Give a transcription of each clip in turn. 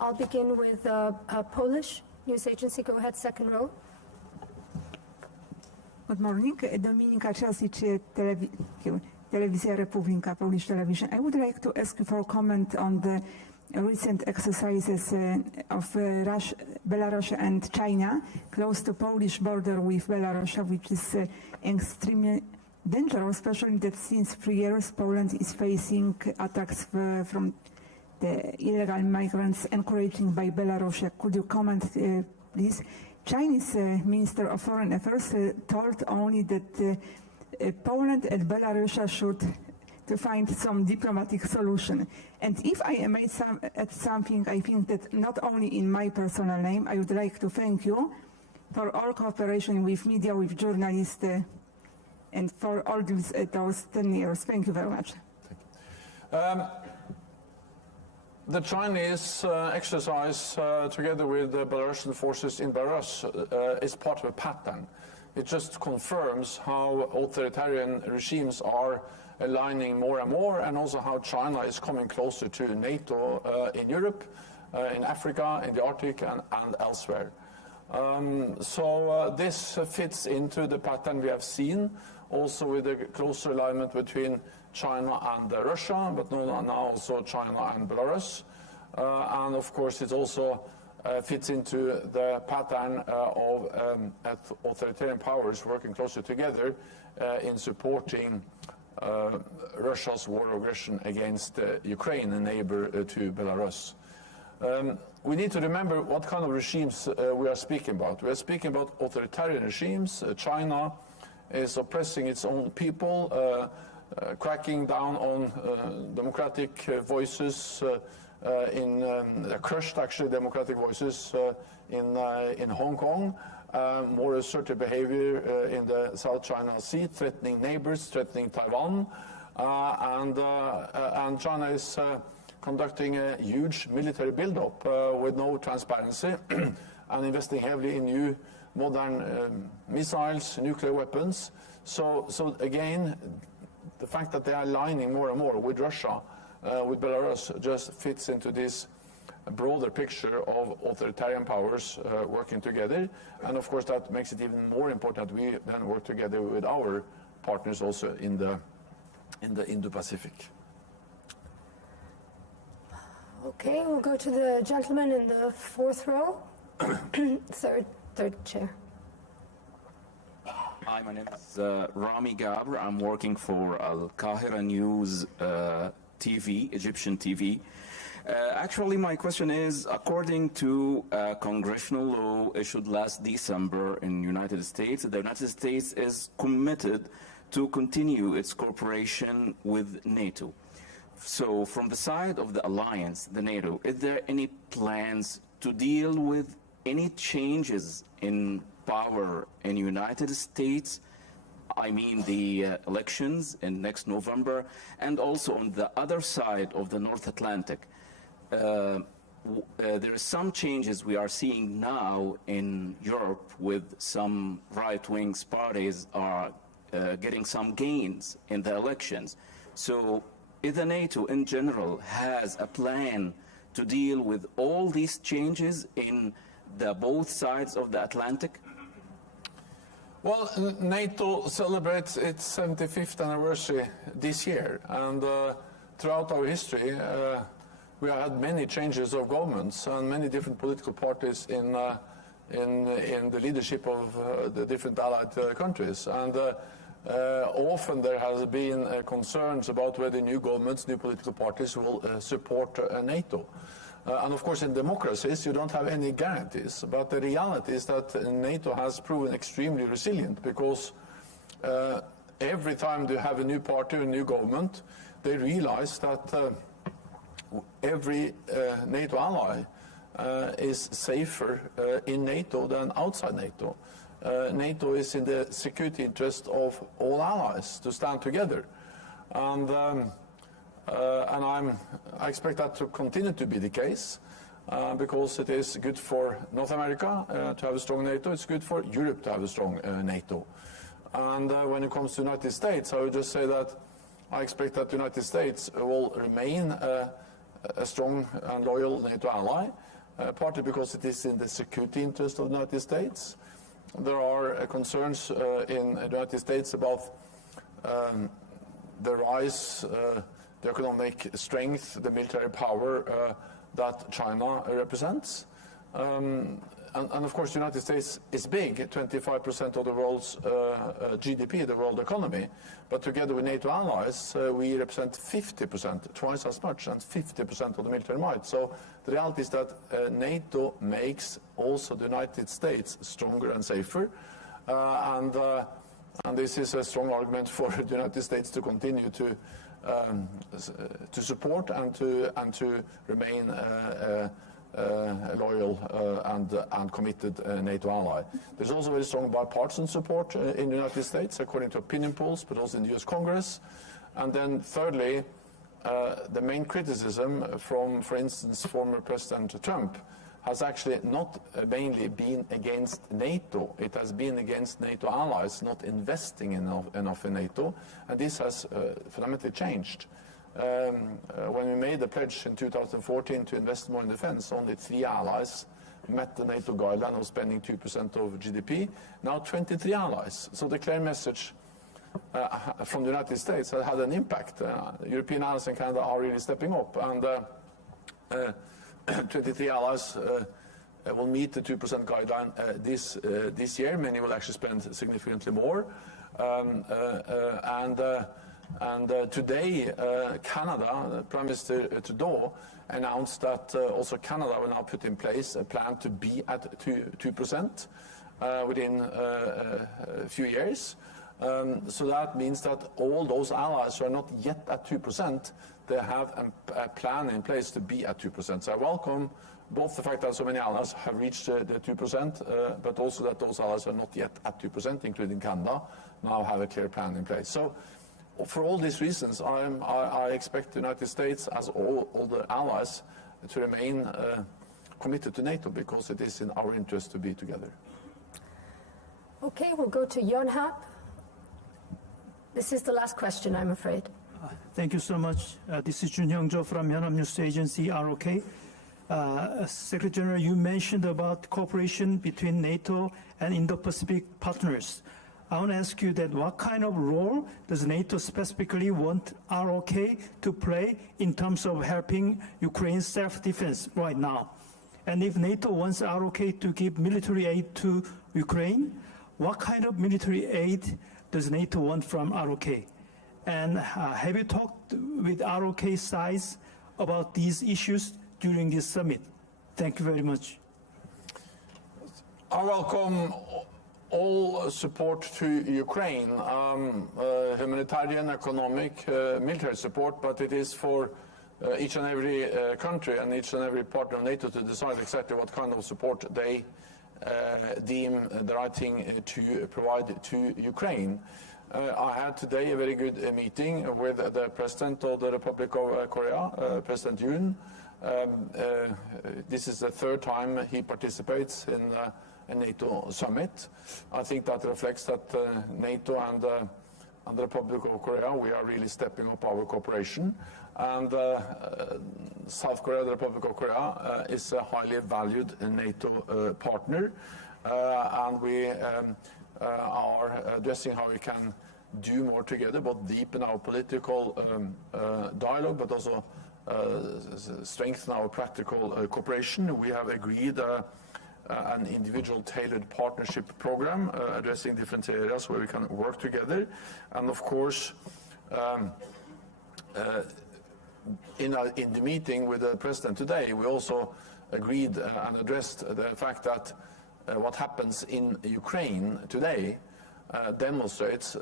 I'll begin with a Polish news agency. Go ahead, second row. Good morning, Dominika Czasic, Telewizja Republika, Polish television. I would like to ask you for a comment on the recent exercises of Belarus and China close to Polish border with Belarus, which is extremely dangerous, especially that since 3 years Poland is facing attacks from the illegal migrants encouraged by Belarus. Could you comment, please? Chinese Minister of Foreign Affairs told only that Poland and Belarus should to find some diplomatic solution. And if I may add something, I think that not only in my personal name, I would like to thank you for all cooperation with media, with journalists, and for all those 10 years. Thank you very much. The Chinese exercise together with the Belarusian forces in Belarus is part of a pattern. It just confirms how authoritarian regimes are aligning more and more, and also how China is coming closer to NATO in Europe, in Africa, in the Arctic, and elsewhere. So this fits into the pattern we have seen, also with a closer alignment between China and Russia, but now also China and Belarus. And of course it also fits into the pattern of authoritarian powers working closer together in supporting Russia's war of aggression against Ukraine, a neighbor to Belarus. We need to remember what kind of regimes we are speaking about. We are speaking about authoritarian regimes. China is oppressing its own people, cracking down on democratic voices, crushed actually democratic voices in Hong Kong, more assertive behavior in the South China Sea, threatening neighbors, threatening Taiwan, and China is conducting a huge military build-up with no transparency and investing heavily in new modern missiles, nuclear weapons. So again, the fact that they are aligning more and more with Russia, with Belarus, just fits into this broader picture of authoritarian powers working together. And of course that makes it even more important that we then work together with our partners also in the Indo-Pacific. Okay, we'll go to the gentleman in the fourth row. third chair. Hi, my name is Rami Gabr. I'm working for Al Qahira News TV, Egyptian TV. Actually, my question is, according to a congressional law issued last December in the United States, the United States is committed to continue its cooperation with NATO. So from the side of the alliance, the NATO, is there any plans to deal with any changes in power in the United States? I mean the elections in next November, and also on the other side of the North Atlantic. There are some changes we are seeing now in Europe with some right-wing parties are getting some gains in the elections. So if the NATO in general has a plan to deal with all these changes in the both sides of the Atlantic? Well, NATO celebrates its 75th anniversary this year, and throughout our history we have had many changes of governments and many different political parties in the leadership of the different allied countries. And often there has been concerns about whether new governments, new political parties will support NATO. And of course in democracies you don't have any guarantees, but the reality is that NATO has proven extremely resilient, because every time they have a new party, a new government, they realize that every NATO ally is safer in NATO than outside NATO. NATO is in the security interest of all allies to stand together. And I expect that to continue to be the case, because it is good for North America to have a strong NATO, it's good for Europe to have a strong NATO. And when it comes to the United States, I would just say that I expect that the United States will remain a strong and loyal NATO ally, partly because it is in the security interest of the United States. There are concerns in the United States about the rise, the economic strength, the military power that China represents. And of course, the United States is big, 25% of the world's GDP, the world economy. But together with NATO allies, we represent 50%, twice as much, and 50% of the military might. So the reality is that NATO makes also the United States stronger and safer. And this is a strong argument for the United States to continue to support and to remain a loyal and committed NATO ally. There's also very strong bipartisan support in the United States, according to opinion polls, but also in the US Congress. And then thirdly, the main criticism from, for instance, former President Trump has actually not mainly been against NATO. It has been against NATO allies not investing enough in NATO, and this has fundamentally changed. When we made the pledge in 2014 to invest more in defense, only 3 allies met the NATO guideline of spending 2% of GDP. Now 23 allies. So the clear message from the United States has had an impact. European allies and Canada are really stepping up, and 23 allies will meet the 2% guideline this year. Many will actually spend significantly more. And today, Canada, Prime Minister Trudeau announced that also Canada will now put in place a plan to be at 2% within a few years. So that means that all those allies who are not yet at 2%, they have a plan in place to be at 2%. So I welcome both the fact that so many allies have reached the 2%, but also that those allies are not yet at 2%, including Canada, now have a clear plan in place. So for all these reasons, I expect the United States, as all the allies, to remain committed to NATO, because it is in our interest to be together. Okay, we'll go to Yonhap. This is the last question, I'm afraid. Thank you so much. This is Jun Hyung-jo from Yonhap News Agency, ROK. Secretary General, you mentioned about cooperation between NATO and Indo-Pacific partners. I want to ask you that what kind of role does NATO specifically want ROK to play in terms of helping Ukraine's self-defense right now? And if NATO wants ROK to give military aid to Ukraine, what kind of military aid does NATO want from ROK? And have you talked with ROK sides about these issues during this summit? Thank you very much. I welcome all support to Ukraine, humanitarian, economic, military support, but it is for each and every country and each and every partner of NATO to decide exactly what kind of support they deem the right thing to provide to Ukraine. I had today a very good meeting with the President of the Republic of Korea, President Yoon. This is the 3rd time he participates in a NATO summit. I think that reflects that NATO and the Republic of Korea, we are really stepping up our cooperation. And South Korea, the Republic of Korea, is a highly valued NATO partner. And we are addressing how we can do more together, both deepen our political dialogue, but also strengthen our practical cooperation. We have agreed an individual tailored partnership program addressing different areas where we can work together. And of course, in the meeting with the President today, we also agreed and addressed the fact that what happens in Ukraine today demonstrates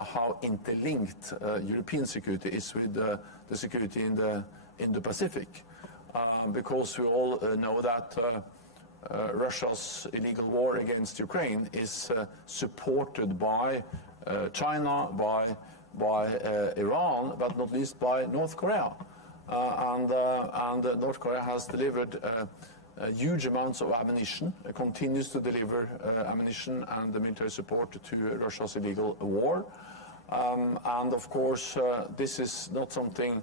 how interlinked European security is with the security in the Pacific. Because we all know that Russia's illegal war against Ukraine is supported by China, by Iran, but not least by North Korea. And North Korea has delivered huge amounts of ammunition, continues to deliver ammunition and military support to Russia's illegal war. And of course, this is not something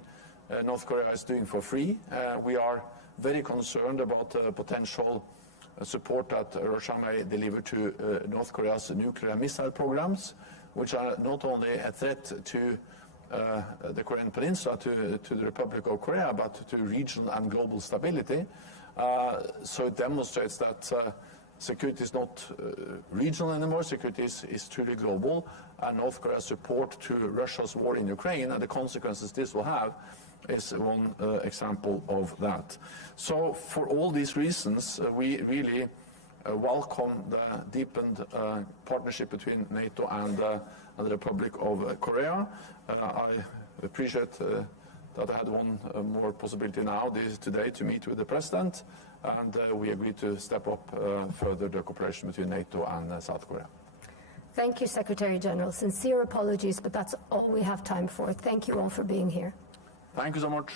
North Korea is doing for free. We are very concerned about potential support that Russia may deliver to North Korea's nuclear missile programs, which are not only a threat to the Korean Peninsula, to the Republic of Korea, but to regional and global stability. So it demonstrates that security is not regional anymore, security is truly global, and North Korea's support to Russia's war in Ukraine and the consequences this will have is one example of that. So for all these reasons, we really welcome the deepened partnership between NATO and the Republic of Korea. I appreciate that I had one more possibility now today to meet with the President, and we agreed to step up further the cooperation between NATO and South Korea. Thank you, Secretary General. Sincere apologies, but that's all we have time for. Thank you all for being here. Thank you so much.